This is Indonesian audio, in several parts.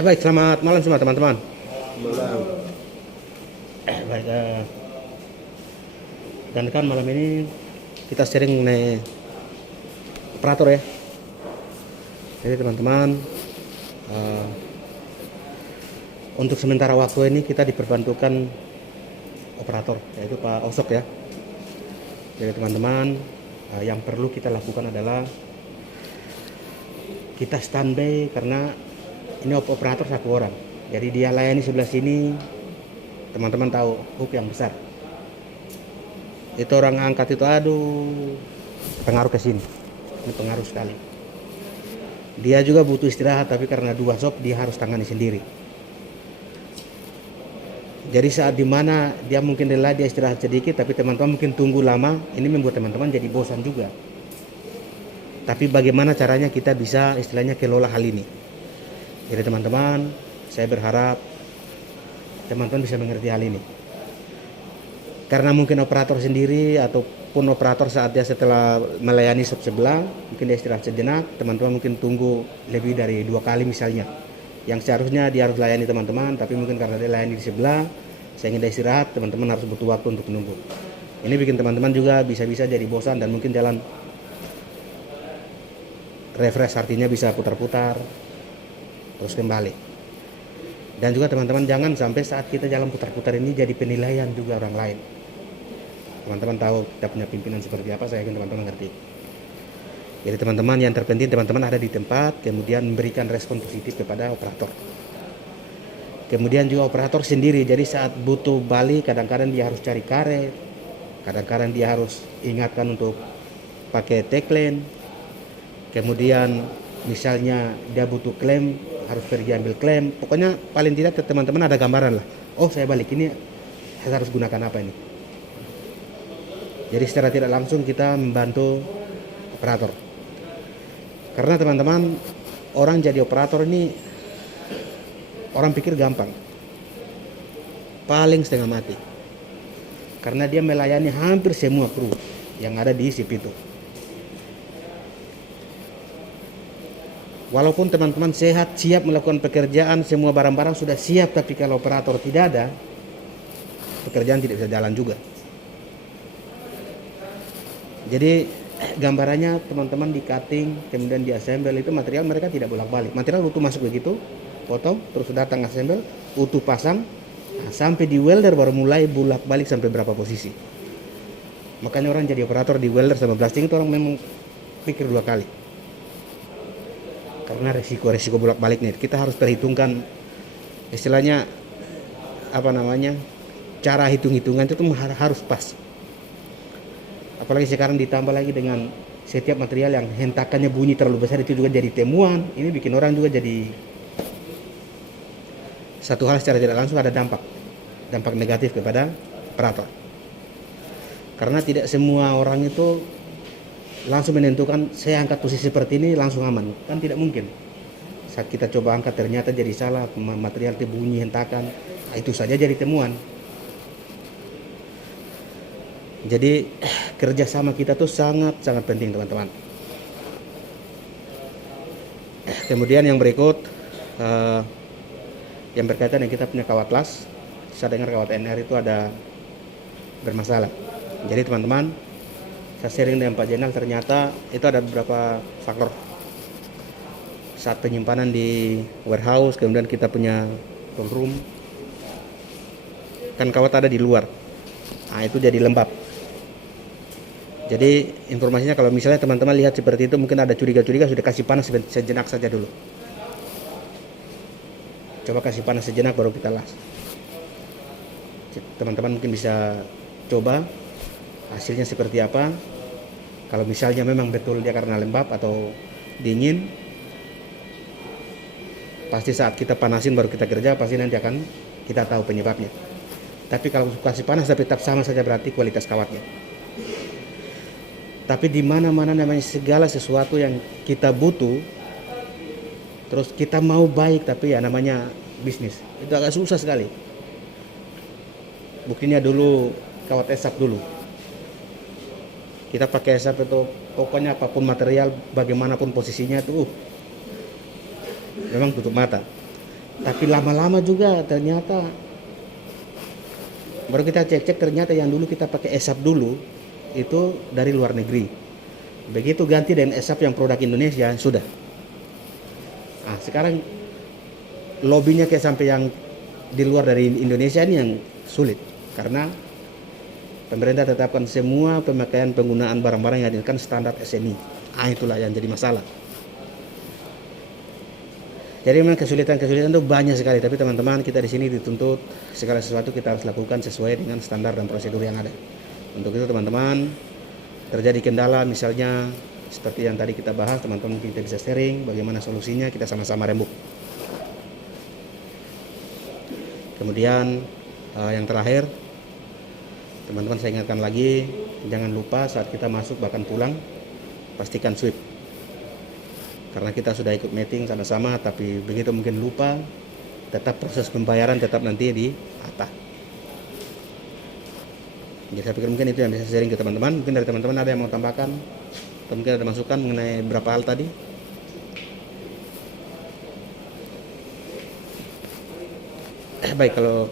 Baik, selamat malam semua teman-teman. Malam. Baik, dan kan malam ini kita sharing mengenai operator ya. Jadi teman-teman, eh, untuk sementara waktu ini kita diperbantukan operator, yaitu Pak Osok ya. Jadi teman-teman, yang perlu kita lakukan adalah kita standby karena ini operator satu orang. Jadi dia layani sebelah sini, teman-teman tahu hook yang besar. Itu orang angkat itu pengaruh ke sini. Ini pengaruh sekali. Dia juga butuh istirahat, tapi karena dua job dia harus tangani sendiri. Jadi saat dimana dia mungkin rela dia istirahat sedikit, tapi teman-teman mungkin tunggu lama, ini membuat teman-teman jadi bosan juga. Tapi bagaimana caranya kita bisa istilahnya kelola hal ini. Jadi teman-teman, saya berharap teman-teman bisa mengerti hal ini. Karena mungkin operator sendiri ataupun operator saat dia setelah melayani shop sebelah, mungkin dia istirahat sejenak, teman-teman mungkin tunggu lebih dari 2 kali misalnya. Yang seharusnya dia harus layani teman-teman, tapi mungkin karena dia layani di sebelah, saya ingin dia istirahat, teman-teman harus butuh waktu untuk menunggu. Ini bikin teman-teman juga bisa-bisa jadi bosan dan mungkin jalan refresh, artinya bisa putar-putar, terus kembali. Dan juga teman-teman jangan sampai saat kita jalan putar-putar ini jadi penilaian juga orang lain. Teman-teman tahu kita punya pimpinan seperti apa, saya yakin teman-teman ngerti. Jadi teman-teman yang terpenting teman-teman ada di tempat, kemudian memberikan respon positif kepada operator. Kemudian juga operator sendiri, jadi saat butuh balik kadang-kadang dia harus cari karet, kadang-kadang dia harus ingatkan untuk pakai tagline. Kemudian misalnya dia butuh klaim, harus pergi ambil klaim. Pokoknya paling tidak teman-teman ada gambaran lah. Oh, saya balik ini saya harus gunakan apa ini. Jadi secara tidak langsung kita membantu operator. Karena teman-teman, orang jadi operator ini orang pikir gampang. Paling setengah mati. Karena dia melayani hampir semua kru yang ada di ship itu. Walaupun teman-teman sehat, siap melakukan pekerjaan, semua barang-barang sudah siap, tapi kalau operator tidak ada, pekerjaan tidak bisa jalan juga. Jadi gambarannya teman-teman di cutting, kemudian di assemble itu material mereka tidak bolak-balik. Material utuh masuk begitu, potong, terus datang assemble, utuh pasang, nah, sampai di welder baru mulai bolak-balik sampai berapa posisi. Makanya orang jadi operator di welder sama blasting itu orang memang pikir 2 kali. Karena resiko bolak-balik nih, kita harus perhitungkan istilahnya cara hitung-hitungan itu harus pas. Apalagi sekarang ditambah lagi dengan setiap material yang hentakannya bunyi terlalu besar itu juga jadi temuan. Ini bikin orang juga jadi satu hal secara tidak langsung ada dampak negatif kepada operator. Karena tidak semua orang itu langsung menentukan saya angkat posisi seperti ini langsung aman, kan tidak mungkin. Saat kita coba angkat ternyata jadi salah, material itu bunyi hentakan, nah itu saja jadi temuan. Jadi kerjasama kita tuh sangat penting teman-teman. Kemudian yang berikut yang berkaitan dengan kita punya kawat las. Saya dengar kawat NR itu ada bermasalah. Jadi teman-teman, saya sharing dengan Pak Jenal, ternyata itu ada beberapa faktor. Saat penyimpanan di warehouse, kemudian kita punya control room, kan kawat ada di luar, nah itu jadi lembab. Jadi informasinya kalau misalnya teman-teman lihat seperti itu, mungkin ada curiga-curiga, sudah kasih panas sejenak saja dulu. Coba kasih panas sejenak baru kita las. Teman-teman mungkin bisa coba hasilnya seperti apa. Kalau misalnya memang betul dia karena lembab atau dingin, pasti saat kita panasin baru kita kerja, pasti nanti akan kita tahu penyebabnya. Tapi kalau kasih panas tapi tetap sama saja, berarti kualitas kawatnya. Tapi di mana-mana namanya segala sesuatu yang kita butuh, terus kita mau baik, tapi ya namanya bisnis, itu agak susah sekali. Buktinya dulu kawat esap dulu. Kita pakai esap itu pokoknya apapun material, bagaimanapun posisinya itu memang tutup mata. Tapi lama-lama juga ternyata baru kita cek-cek, ternyata yang dulu kita pakai esap dulu itu dari luar negeri. Begitu ganti dengan esap yang produk Indonesia sudah. Nah, sekarang lobbynya kayak sampai yang di luar dari Indonesia ini yang sulit karena pemerintah tetapkan semua pemakaian penggunaan barang-barang yang dihasilkan standar SNI. Itulah yang jadi masalah. Jadi memang kesulitan-kesulitan itu banyak sekali, tapi teman-teman kita di sini dituntut segala sesuatu kita harus lakukan sesuai dengan standar dan prosedur yang ada. Untuk itu teman-teman, terjadi kendala misalnya seperti yang tadi kita bahas, teman-teman kita bisa sharing bagaimana solusinya, kita sama-sama rembuk. Kemudian yang terakhir, teman-teman saya ingatkan lagi, jangan lupa saat kita masuk bahkan pulang, pastikan sweep. Karena kita sudah ikut meeting sama-sama, tapi begitu mungkin lupa, tetap proses pembayaran tetap nanti di atas. Jadi saya pikir mungkin itu yang bisa sharing ke teman-teman. Mungkin dari teman-teman ada yang mau tambahkan, atau mungkin ada masukan mengenai berapa hal tadi. Baik, kalau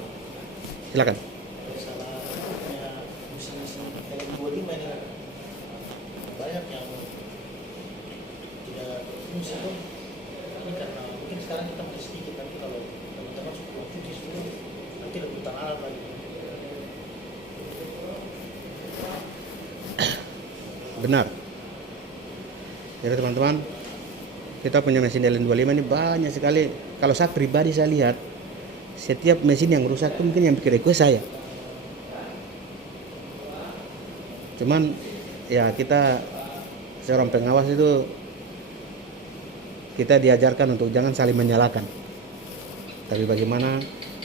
silakan. Banyak yang tidak berfungsi tuh, ini karena mungkin sekarang kita masih sedikit, tapi kalau teman-teman sudah fungsi dulu nanti rebutan alat lagi. Benar. Jadi teman-teman, kita punya mesin LN25 ini banyak sekali. Kalau saya pribadi saya lihat, setiap mesin yang rusak itu mungkin yang bikin request saya. Cuman ya kita seorang pengawas itu kita diajarkan untuk jangan saling menyalahkan. Tapi bagaimana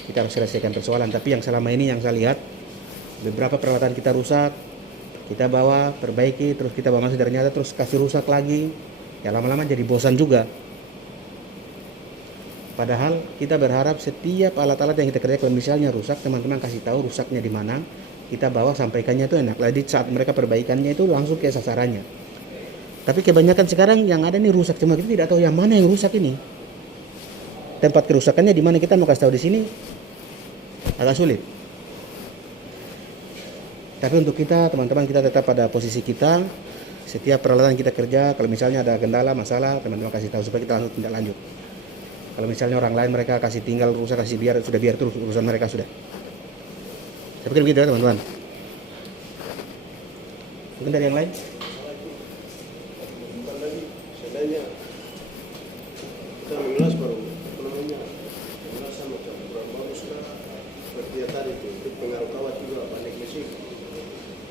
kita harus selesaikan persoalan. Tapi yang selama ini yang saya lihat, beberapa peralatan kita rusak, kita bawa, perbaiki, terus kita bawa masuk, ternyata terus kasih rusak lagi. Ya lama-lama jadi bosan juga. Padahal kita berharap setiap alat-alat yang kita kerjakan, kalau misalnya rusak, teman-teman kasih tahu rusaknya di mana, kita bawa, sampaikannya itu enak. Jadi saat mereka perbaikannya itu langsung ke sasarannya. Tapi kebanyakan sekarang yang ada nih rusak, cuma kita tidak tahu yang mana yang rusak ini. Tempat kerusakannya di mana, kita mau kasih tahu di sini agak sulit. Tapi untuk kita, teman-teman, kita tetap pada posisi kita. Setiap peralatan kita kerja, kalau misalnya ada kendala, masalah, teman-teman kasih tahu supaya kita langsung tindak lanjut. Kalau misalnya orang lain mereka kasih tinggal rusak, kasih biar terus urusan mereka sudah. Saya pikir begitu ya teman-teman. Mungkin dari yang lain? Sebenarnya kita mengulas baru pengulasan macam kurang bagus kah, seperti yang tadi itu untuk pengaruh kawat juga banyak mesin.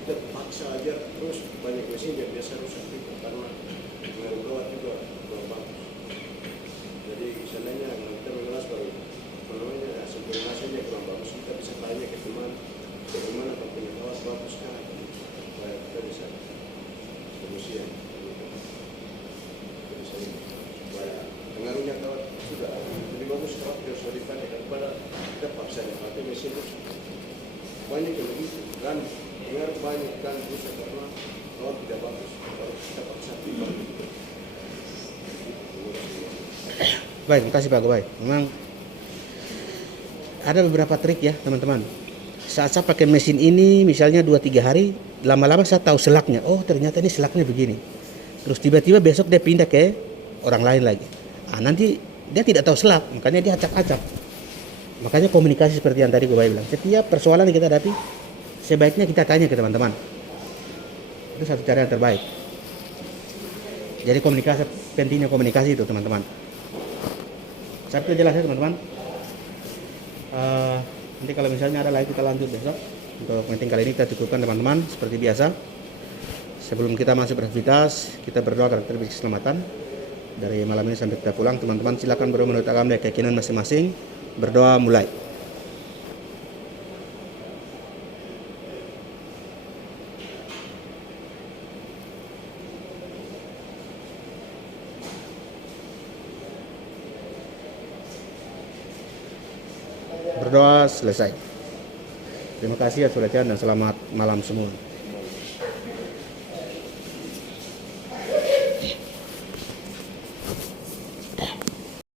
Kita paksa aja terus banyak mesin yang biasa rusak itu karena pengaruh kawat juga kurang bagus. Jadi sebenarnya kita mengulas baru sempurnasinya kurang bagus, kita bisa tanya ke teman bagaimana punya kawat bagus kah, supaya kita bisa solusian. Supaya pengaruhnya kawat sudah lebih bagus, kawat tidak usah dipakai daripada kita paksa dipakai mesin rusak. Banyak yang begitu kan, pengaruh banyak kan rusak karena kawat tidak bagus, kalau kita paksa dipakai. Baik, terima kasih Pak Gowai. Memang ada beberapa trik ya teman-teman. Saat saya pakai mesin ini misalnya 2-3 hari, lama-lama saya tahu selaknya. Oh ternyata ini selaknya begini. Terus tiba-tiba besok dia pindah ke orang lain lagi. Nanti dia tidak tahu selak, makanya dia acak-acak. Makanya komunikasi seperti yang tadi Gowai bilang. Setiap persoalan yang kita hadapi, sebaiknya kita tanya ke teman-teman. Itu satu cara yang terbaik. Jadi komunikasi, pentingnya komunikasi itu teman-teman. Saya pikir jelas ya teman-teman. Nanti kalau misalnya ada lagi kita lanjut besok. Untuk meeting kali ini kita cukupkan teman-teman seperti biasa. Sebelum kita masuk beraktivitas, kita berdoa agar kita diberi keselamatan. Dari malam ini sampai kita pulang, teman-teman silakan berdoa menurut agama dan keyakinan masing-masing. Berdoa mulai. Berdoa selesai. Terima kasih atas perhatian dan selamat malam semua.